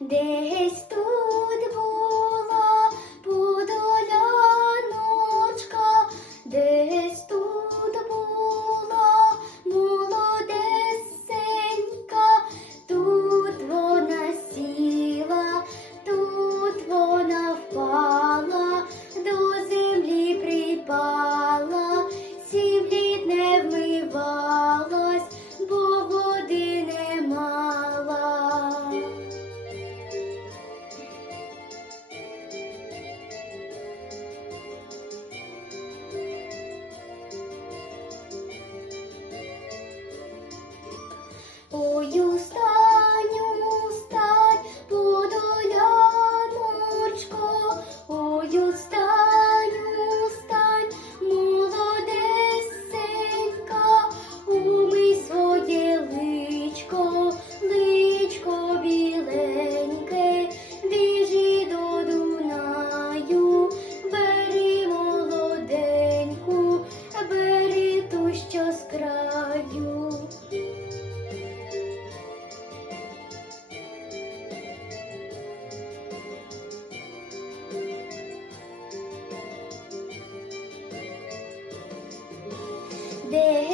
десь тут була подоляночка, десь тут була молодесенька, тут вона сіла, тут вона впала, до землі припала, сім літ не вмивала. Pollo de